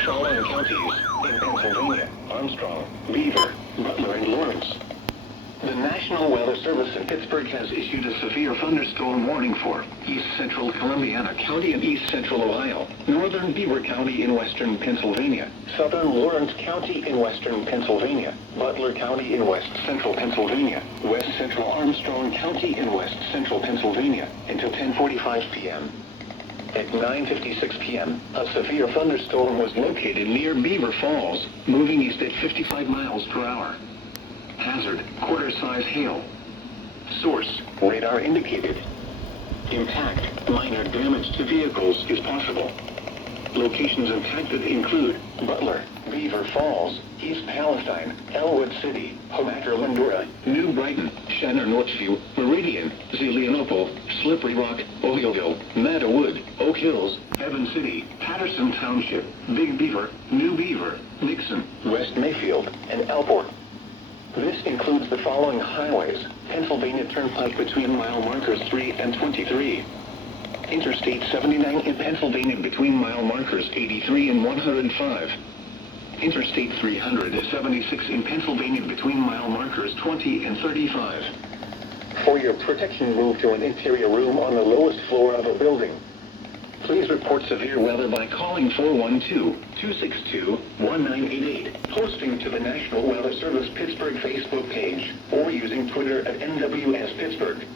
the following counties in Pennsylvania: Armstrong, Beaver, Butler, and Lawrence. The National Weather Service in Pittsburgh has issued a severe thunderstorm warning for east central Columbiana County and east central Ohio, northern Beaver County in western Pennsylvania, southern Lawrence County in western Pennsylvania, Butler County in west central Pennsylvania, west central Armstrong County in west central Pennsylvania until 10:45 p.m. At 9:56 p.m., a severe thunderstorm was located near Beaver Falls, moving east at 55 miles per hour. Hazard, quarter-size hail. Source, radar indicated. Impact, minor damage to vehicles is possible. Locations impacted include Butler, Beaver Falls, East Palestine, Elwood City, Homaker Lindora, New Brighton, Shannon Northview, Meridian, Zelienople, Slippery Rock, Ohioville, Meadowood, Oak Hills, Evan City, Patterson Township, Big Beaver, New Beaver, Nixon, West Mayfield, and Alport. This includes the following highways: Pennsylvania Turnpike between mile markers 3 and 23. Interstate 79 in Pennsylvania between mile markers 83 and 105. Interstate 376 in Pennsylvania between mile markers 20 and 35. For your protection, move to an interior room on the lowest floor of a building. Please report severe weather by calling 412-262-1988, posting to the National Weather Service Pittsburgh Facebook page, or using Twitter at NWS Pittsburgh.